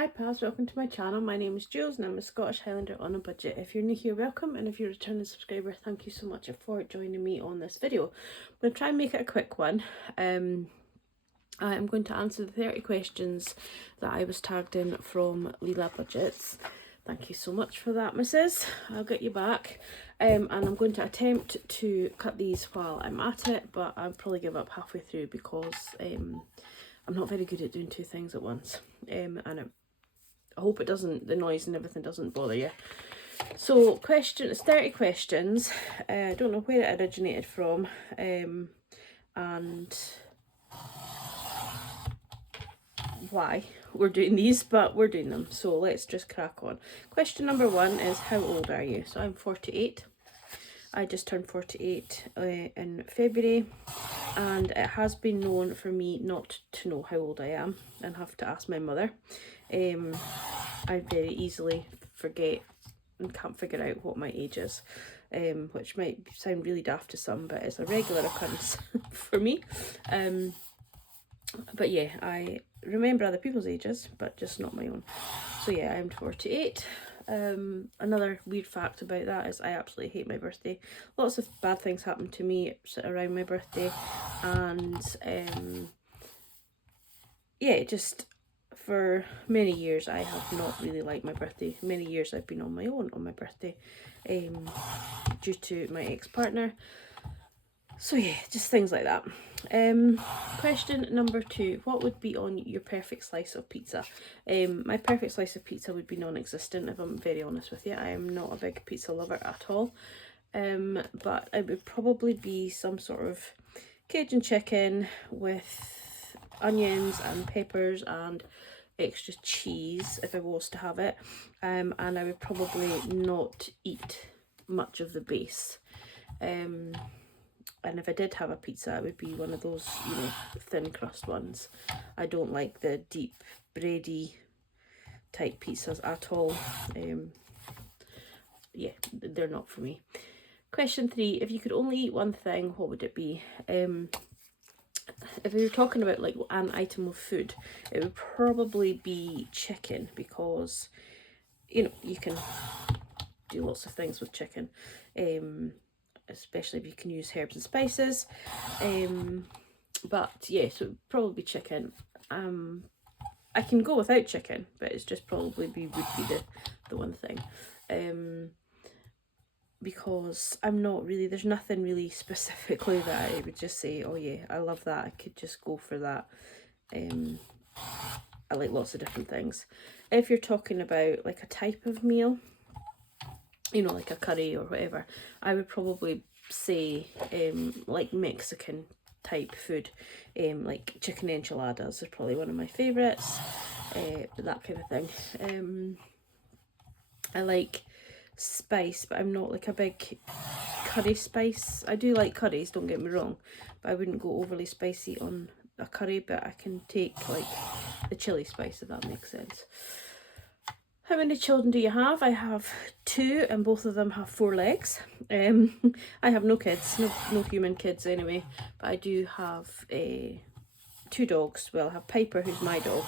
Hi pals, welcome to my channel. My name is Julz and I'm a Scottish Highlander on a budget. If you're new here, welcome, and if you're a returning subscriber, thank you so much for joining me on this video. I'm going to try and make it a quick one. I'm going to answer the 30 questions that I was tagged in from Leela Budgets. Thank you so much for that, missus. I'll get you back. And I'm going to attempt to cut these while I'm at it, but I'll probably give up halfway through because I'm not very good at doing two things at once. I hope it doesn't, the noise and everything doesn't bother you. So it's 30 questions. I don't know where it originated from, and why we're doing these, but we're doing them. So let's just crack on. Question number 1 is, how old are you? So I'm 48. I just turned 48 in February, and it has been known for me not to know how old I am and have to ask my mother. I very easily forget and can't figure out what my age is, which might sound really daft to some, but it's a regular occurrence for me. But yeah, I remember other people's ages, but just not my own. So yeah, I'm 48. Another weird fact about that is I absolutely hate my birthday. Lots of bad things happen to me around my birthday, and yeah, just for many years I have not really liked my birthday. Many years I've been on my own on my birthday, due to my ex-partner. So yeah, just things like that. Question number 2, what would be on your perfect slice of pizza? My perfect slice of pizza would be non-existent, if I'm very honest with you. I am not a big pizza lover at all. But it would probably be some sort of Cajun chicken with onions and peppers and extra cheese if I was to have it. And I would probably not eat much of the base. And if I did have a pizza, it would be one of those, you know, thin crust ones. I don't like the deep bready type pizzas at all. Yeah, they're not for me. Question 3, if you could only eat one thing, what would it be? If we were talking about like an item of food, it would probably be chicken, because, you know, you can do lots of things with chicken. Especially if you can use herbs and spices. But yeah, so it would probably be chicken. I can go without chicken, but it's just probably would be the one thing. Because I'm not really, there's nothing really specifically that I would just say, oh yeah, I love that, I could just go for that. I like lots of different things. If you're talking about like a type of meal, you know, like a curry or whatever, I would probably say like Mexican type food, like chicken enchiladas is probably one of my favourites, that kind of thing. I like spice, but I'm not like a big curry spice. I do like curries, don't get me wrong, but I wouldn't go overly spicy on a curry, but I can take like the chili spice, if that makes sense. How many children do you have? I have 2, and both of them have 4 legs. I have no kids, no human kids anyway, but I do have 2 dogs. Well, I have Piper, who's my dog,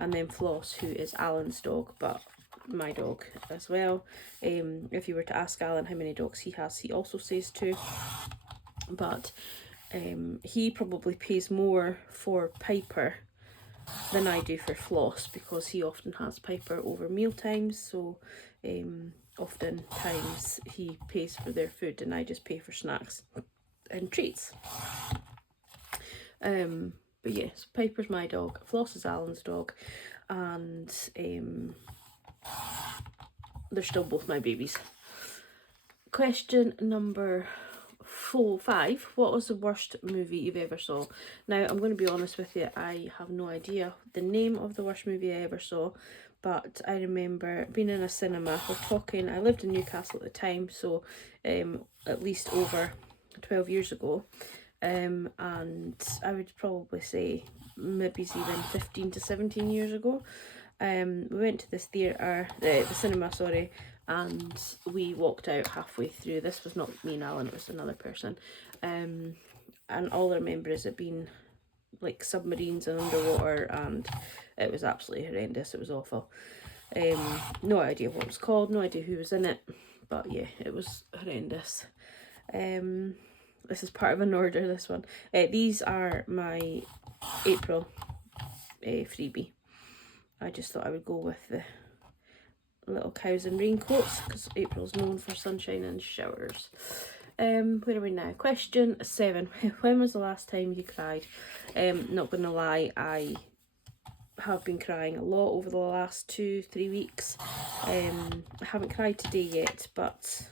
and then Floss, who is Alan's dog, but my dog as well. If you were to ask Alan how many dogs he has, he also says 2. But he probably pays more for Piper than I do for Floss, because he often has Piper over meal times. So oftentimes he pays for their food and I just pay for snacks and treats. But yes, Piper's my dog, Floss is Alan's dog, and they're still both my babies. Question number 5, what was the worst movie you've ever saw? Now, I'm going to be honest with you, I have no idea the name of the worst movie I ever saw, but I remember being in a cinema. I lived in Newcastle at the time, so at least over 12 years ago, and I would probably say maybe even 15 to 17 years ago. We went to this theatre, the cinema, sorry, and we walked out halfway through. This was not me and Alan, it was another person. And all I remember is it being like submarines and underwater and It was absolutely horrendous. It was awful. No idea what it was called, no idea who was in it, but yeah, it was horrendous. This is part of an order, this one. These are my April freebie. I just thought I would go with the little cows and raincoats, because April's known for sunshine and showers. Where are we now? Question 7. When was the last time you cried? Not gonna lie, I have been crying a lot over the last 2-3 weeks. I haven't cried today yet, but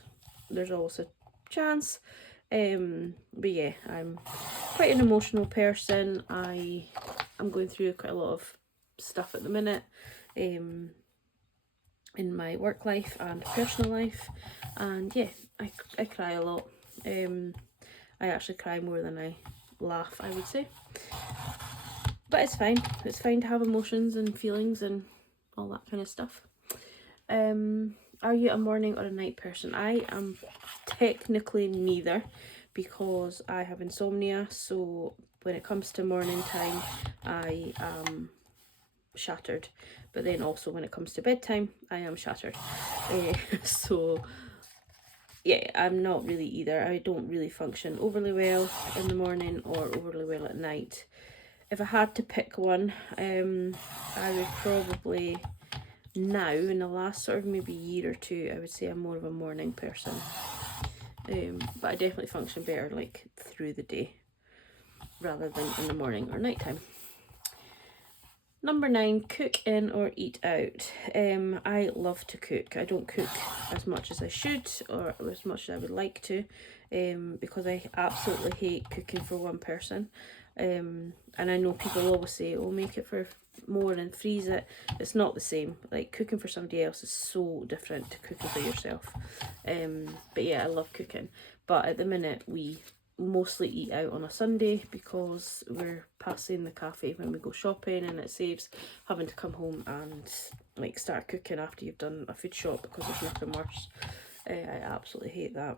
there's always a chance. But yeah, I'm quite an emotional person. I'm going through quite a lot of stuff at the minute, in my work life and personal life, and yeah, I cry a lot. I actually cry more than I laugh, I would say. But it's fine. It's fine to have emotions and feelings and all that kind of stuff. Are you a morning or a night person? I am technically neither, because I have insomnia. So when it comes to morning time, I am shattered. But then also when it comes to bedtime, I am shattered. So yeah, I'm not really either. I don't really function overly well in the morning or overly well at night. If I had to pick one, I would probably now, in the last sort of maybe year or two, I would say I'm more of a morning person. But I definitely function better like through the day rather than in the morning or nighttime. Number 9, cook in or eat out. I love to cook. I don't cook as much as I should or as much as I would like to, because I absolutely hate cooking for one person. And I know people always say, oh, make it for more and freeze it. It's not the same. Like, cooking for somebody else is so different to cooking for yourself. But yeah, I love cooking. But at the minute, we mostly eat out on a Sunday because we're passing the cafe when we go shopping, and it saves having to come home and like start cooking after you've done a food shop, because there's nothing worse. I absolutely hate that.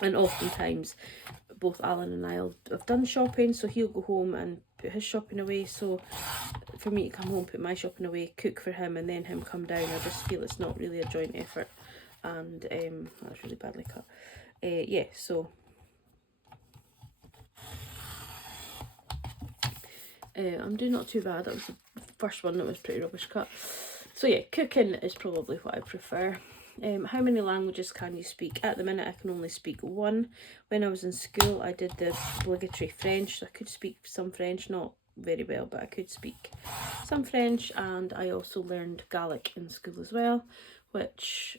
And oftentimes both Alan and I have done shopping, so he'll go home and put his shopping away. So for me to come home, put my shopping away, cook for him, and then him come down, I just feel it's not really a joint effort. And that's really badly cut. Yeah, so I'm doing not too bad. That was the first one that was pretty rubbish cut. So yeah, cooking is probably what I prefer. How many languages can you speak? At the minute, I can only speak one. When I was in school, I did the obligatory French. So I could speak some French, not very well, but I could speak some French. And I also learned Gaelic in school as well, which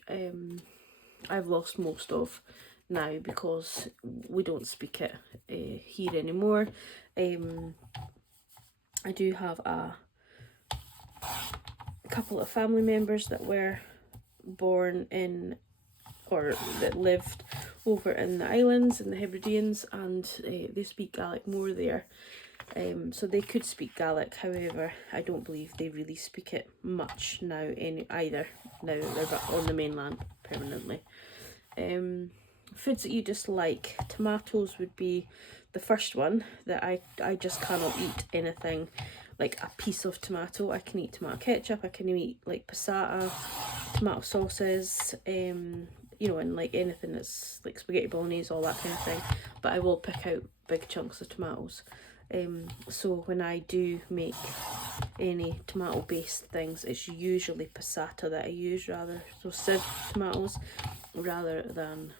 I've lost most of now because we don't speak it here anymore. I do have a couple of family members that were born in, or that lived over in the Highlands, in the Hebrideans, and they speak Gaelic more there. So they could speak Gaelic. However, I don't believe they really speak it much now either, now that they're back on the mainland permanently. Foods that you dislike. Tomatoes would be the first one, that I just cannot eat anything like a piece of tomato. I can eat tomato ketchup, I can eat like passata, tomato sauces, you know, and like anything that's like spaghetti bolognese, all that kind of thing. But I will pick out big chunks of tomatoes. So when I do make any tomato based things, it's usually passata that I use, rather, so sieved tomatoes rather than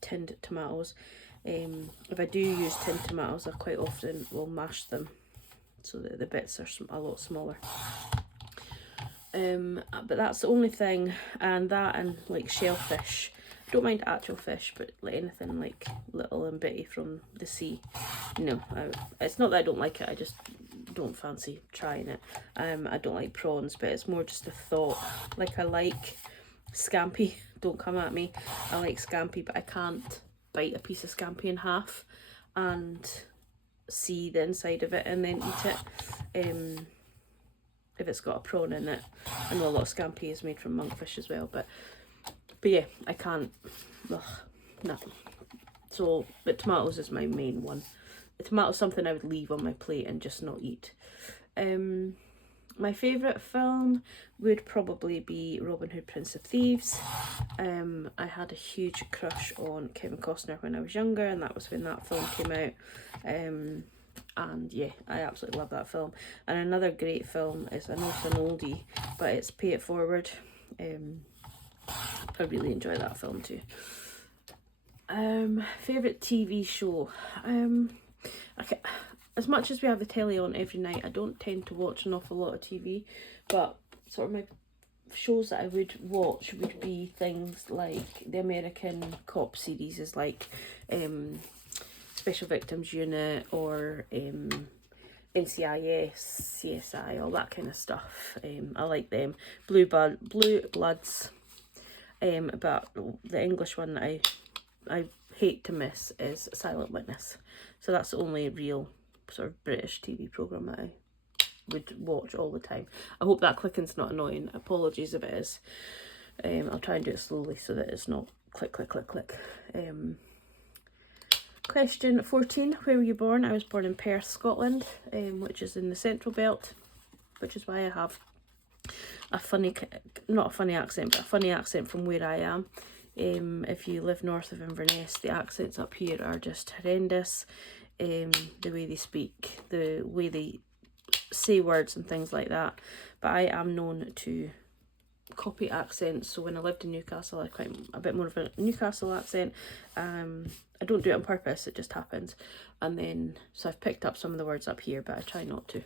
tinned tomatoes. If I do use tinned tomatoes, I quite often will mash them so that the bits are a lot smaller. But that's the only thing, and that and like shellfish. I don't mind actual fish, but like anything like little and bitty from the sea, you know, it's not that I don't like it, I just don't fancy trying it. I don't like prawns, but it's more just a thought. Like, I like scampi, don't come at me, I like scampi, but I can't bite a piece of scampi in half and see the inside of it and then eat it. If it's got a prawn in it. I know a lot of scampi is made from monkfish as well, but yeah, I can't. Ugh, no. So, but tomatoes is my main one. The tomato's something I would leave on my plate and just not eat. My favourite film would probably be Robin Hood, Prince of Thieves. I had a huge crush on Kevin Costner when I was younger, and that was when that film came out. And yeah, I absolutely love that film. And another great film is, I know it's an oldie, but it's Pay It Forward. I really enjoy that film too. Favourite TV show? As much as we have the telly on every night, I don't tend to watch an awful lot of TV, but sort of my shows that I would watch would be things like the American cop series, is like Special Victims Unit, or NCIS, CSI, all that kind of stuff. I like them. Blue Bloods. But the English one that I hate to miss is Silent Witness. So that's the only real sort of British TV programme that I would watch all the time. I hope that clicking's not annoying. Apologies if it is. I'll try and do it slowly so that it's not click, click, click, click. Question 14. Where were you born? I was born in Perth, Scotland, which is in the Central Belt, which is why I have a funny, not a funny accent, but a funny accent from where I am. If you live north of Inverness, the accents up here are just horrendous. The way they speak, the way they say words and things like that. But I am known to copy accents, so when I lived in Newcastle, I had quite a bit more of a Newcastle accent. I don't do it on purpose, it just happens. And then, so I've picked up some of the words up here, but I try not to.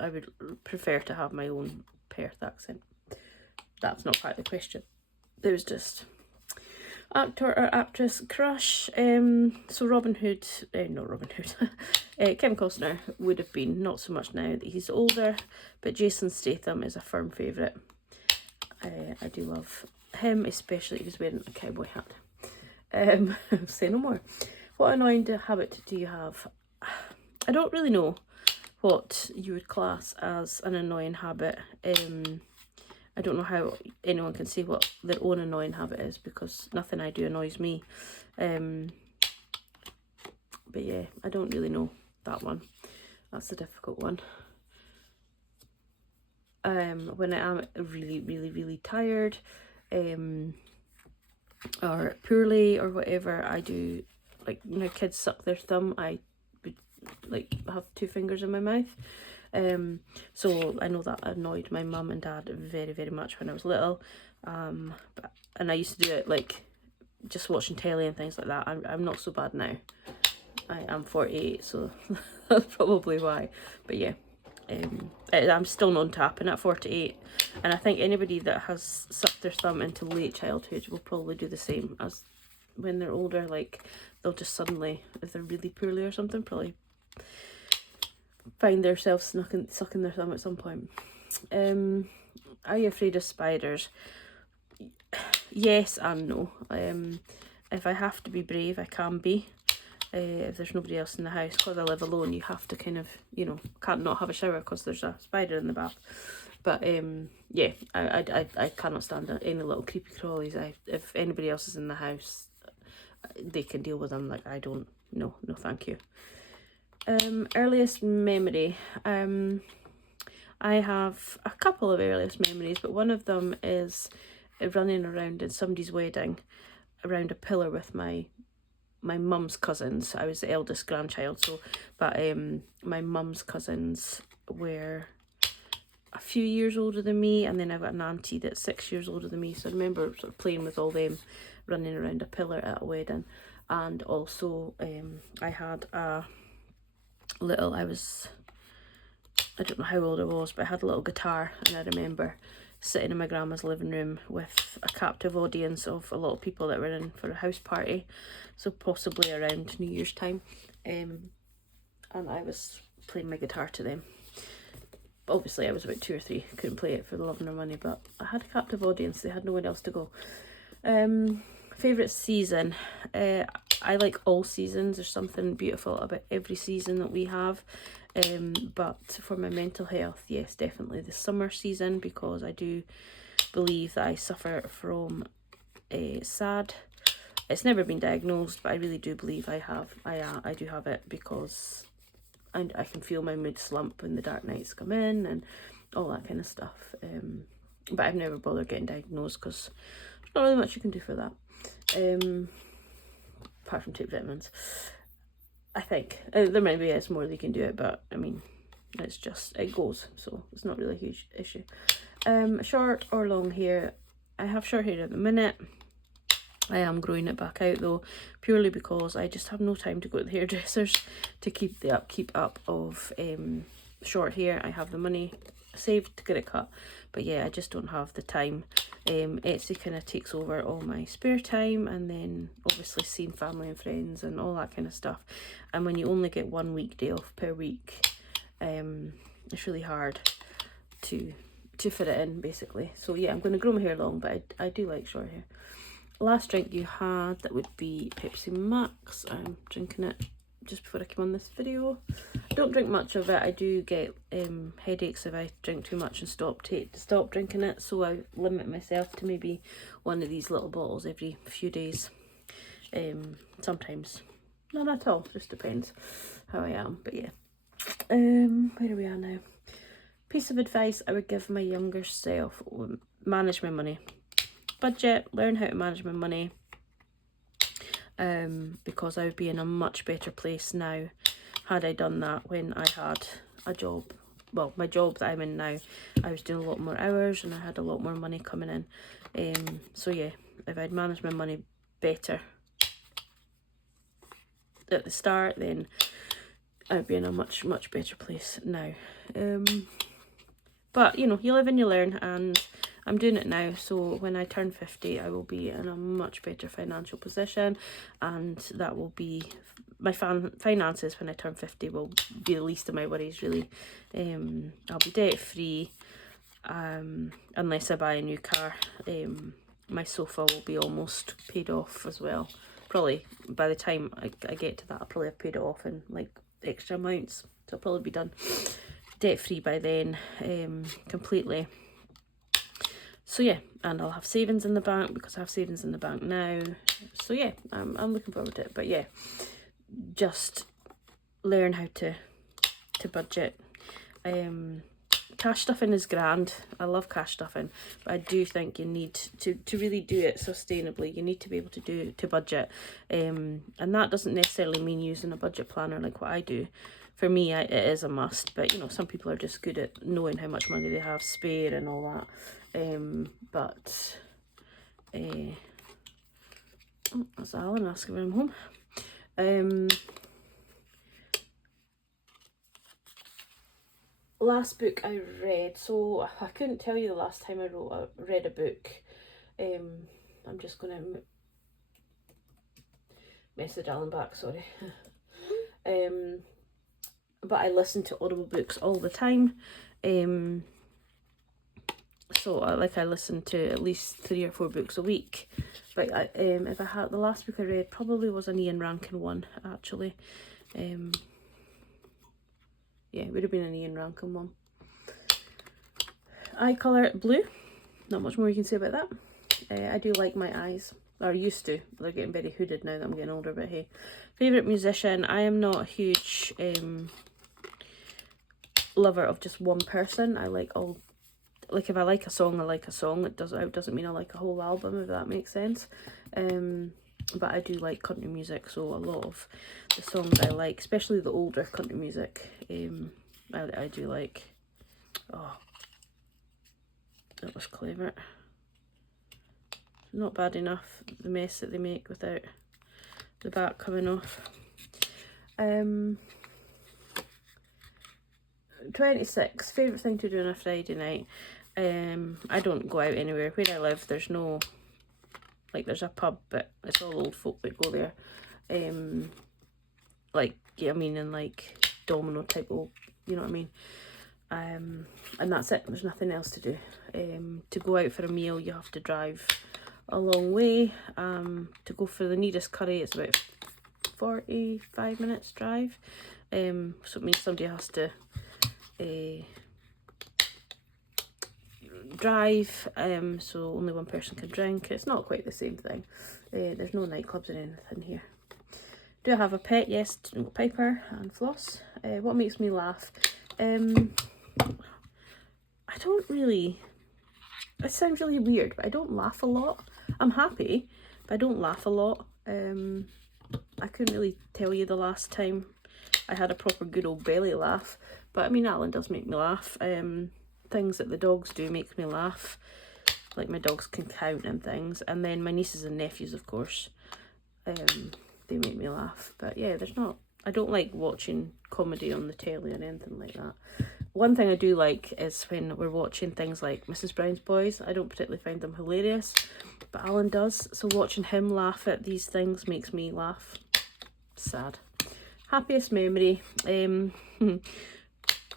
I would prefer to have my own Perth accent. That's not part of the question. There was just actor or actress crush. So Robin Hood, not Robin Hood, Kevin Costner would have been, not so much now that he's older, but Jason Statham is a firm favourite. I do love him, especially if he's wearing a cowboy hat. Say no more. What annoying habit do you have? I don't really know what you would class as an annoying habit. I don't know how anyone can say what their own annoying habit is, because nothing I do annoys me. But yeah, I don't really know that one. That's a difficult one. When I am really, really, really tired, or poorly or whatever, I do, like, when kids suck their thumb, I would like have 2 fingers in my mouth. So I know that annoyed my mum and dad very, very much when I was little. And I used to do it like just watching telly and things like that. I'm not so bad now. I am 48, so that's probably why. But yeah, I'm still known to happen at 48. And I think anybody that has sucked their thumb into late childhood will probably do the same as when they're older. Like, they'll just suddenly, if they're really poorly or something, probably find themselves sucking their thumb at some point. Are you afraid of spiders? Yes and no. If I have to be brave, I can be. If there's nobody else in the house, because I live alone, you have to kind of, you know, can't not have a shower because there's a spider in the bath. But yeah, I cannot stand any little creepy crawlies. If anybody else is in the house, they can deal with them. Like, I don't. No thank you. Earliest memory. I have a couple of earliest memories, but one of them is running around in somebody's wedding around a pillar with my mum's cousins. I was the eldest grandchild, so, but my mum's cousins were a few years older than me, and then I've got an auntie that's 6 years older than me, so I remember sort of playing with all them, running around a pillar at a wedding. And also I had a little, I don't know how old I was, but I had a little guitar, and I remember sitting in my grandma's living room with a captive audience of a lot of people that were in for a house party, so possibly around New Year's time, and I was playing my guitar to them. Obviously I was about 2 or 3, couldn't play it for the love nor money, but I had a captive audience, they had nowhere else to go. Favourite season? I like all seasons. There's something beautiful about every season that we have. But for my mental health, yes, definitely the summer season, because I do believe that I suffer from SAD. It's never been diagnosed, but I really do believe I do have it, because I can feel my mood slump when the dark nights come in, and all that kind of stuff. But I've never bothered getting diagnosed because there's not really much you can do for that. Apart from take vitamins, I think. There maybe is more that you can do it, but I mean, it's just, it goes, so it's not really a huge issue. Short or long hair? I have short hair at the minute. I am growing it back out though, purely because I just have no time to go to the hairdressers to keep the upkeep up of short hair. I have the money saved to get it cut, but yeah, I just don't have the time. Etsy kind of takes over all my spare time, and then obviously seeing family and friends and all that kind of stuff. And when you only get 1 weekday off per week, it's really hard to fit it in, basically. So yeah, I'm going to grow my hair long, but I do like short hair. Last drink you had, that would be Pepsi Max. I'm drinking it just before I came on this video. I don't drink much of it. I do get headaches if I drink too much and stop drinking it, so I limit myself to maybe one of these little bottles every few days. Sometimes not at all, just depends how I am. But yeah, where are we at now? Piece of advice I would give my younger self: manage my money. Budget, learn how to manage my money, because I would be in a much better place now had I done that when I had a job. Well, my job that I'm in now, I was doing a lot more hours and I had a lot more money coming in. So yeah, if I'd managed my money better at the start, then I'd be in a much better place now. But you know, you live and you learn, and I'm doing it now, so when I turn 50 I will be in a much better financial position, and that will be my finances when I turn 50 will be the least of my worries, really. I'll be debt free, unless I buy a new car. My sofa will be almost paid off as well. Probably by the time I get to that, I'll probably have paid it off in like extra amounts, so I'll probably be done debt free by then, completely. So yeah, and I'll have savings in the bank because I have savings in the bank now. So yeah, I'm looking forward to it. But yeah, just learn how to budget. Cash stuffing is grand. I love cash stuffing, but I do think you need to really do it sustainably. You need to be able to budget, and that doesn't necessarily mean using a budget planner like what I do. For me, it is a must, but you know, some people are just good at knowing how much money they have spare and all that. But oh, that's Alan asking when I'm home. Last book I read, so I couldn't tell you the last time I read a book. I'm just gonna message Alan back, sorry. But I listen to Audible books all the time. So I listen to at least 3 or 4 books a week. But if I had, the last book I read probably was an Ian Rankin one, actually. Yeah, it would have been an Ian Rankin one. Eye colour blue. Not much more you can say about that. I do like my eyes. Or used to. They're getting very hooded now that I'm getting older, but hey. Favourite musician. I am not a huge lover of just one person. I like all, like if I like a song, I like a song. It doesn't mean I like a whole album, if that makes sense. But I do like country music, so a lot of the songs I like, especially the older country music, I do like. Oh, that was clever. Not bad enough, the mess that they make without the back coming off. 26, favourite thing to do on a Friday night. I don't go out anywhere. Where I live, there's no, like, there's a pub, but it's all old folk that go there. Like, yeah, I mean, in like domino type old, you know what I mean? And that's it, there's nothing else to do. To go out for a meal, you have to drive a long way. To go for the nearest curry, it's about 45 minutes drive. So it means somebody has to drive, so only one person can drink. It's not quite the same thing. There's no nightclubs or anything here. Do I have a pet? Yes, Piper and Floss. What makes me laugh? I I don't really, it sounds really weird, but I don't laugh a lot. I'm happy, but I don't laugh a lot. I couldn't really tell you the last time I had a proper good old belly laugh, but I mean, Alan does make me laugh. Things that the dogs do make me laugh, like my dogs can count and things, and then my nieces and nephews, of course, they make me laugh. But yeah, there's not, I don't like watching comedy on the telly or anything like that. One thing I do like is when we're watching things like Mrs. Brown's Boys. I don't particularly find them hilarious, but Alan does, so watching him laugh at these things makes me laugh. Sad. Happiest memory,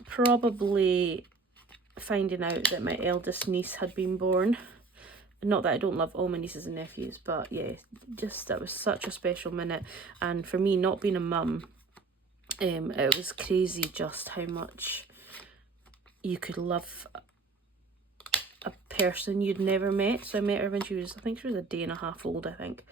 probably finding out that my eldest niece had been born. Not that I don't love all my nieces and nephews, but yeah, just that was such a special minute. And for me, not being a mum, it was crazy just how much you could love a person you'd never met. So I met her when she was, I think she was a day and a half old, I think.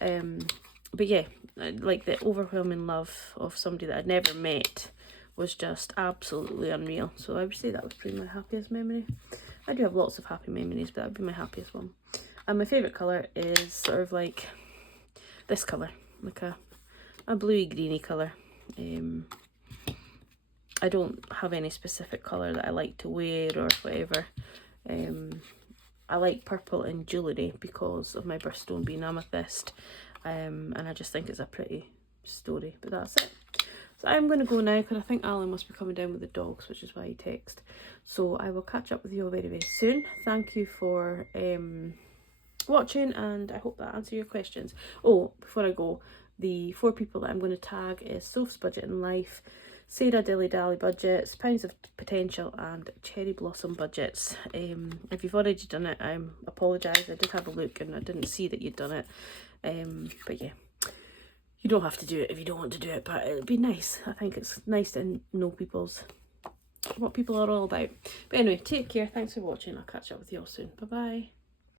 But yeah, like the overwhelming love of somebody that I'd never met was just absolutely unreal. So I would say that was probably my happiest memory. I do have lots of happy memories, but that would be my happiest one. And my favourite colour is sort of like this colour, like a bluey greeny colour. I don't have any specific colour that I like to wear or whatever. I like purple in jewellery because of my birthstone being amethyst, and I just think it's a pretty story, but that's it. So I'm going to go now because I think Alan must be coming down with the dogs, which is why he texted. So I will catch up with you all very, very soon. Thank you for watching, and I hope that answered your questions. Oh, before I go, the 4 people that I'm going to tag is Soph's Budget in Life, Sarah Dilly Dally Budgets, Pounds of Potential, and Cherry Blossom Budgets. If you've already done it, I apologise. I did have a look and I didn't see that you'd done it. But yeah, you don't have to do it if you don't want to do it, but it'd be nice. I think it's nice to know what people are all about. But anyway, take care. Thanks for watching. I'll catch up with you all soon. Bye bye.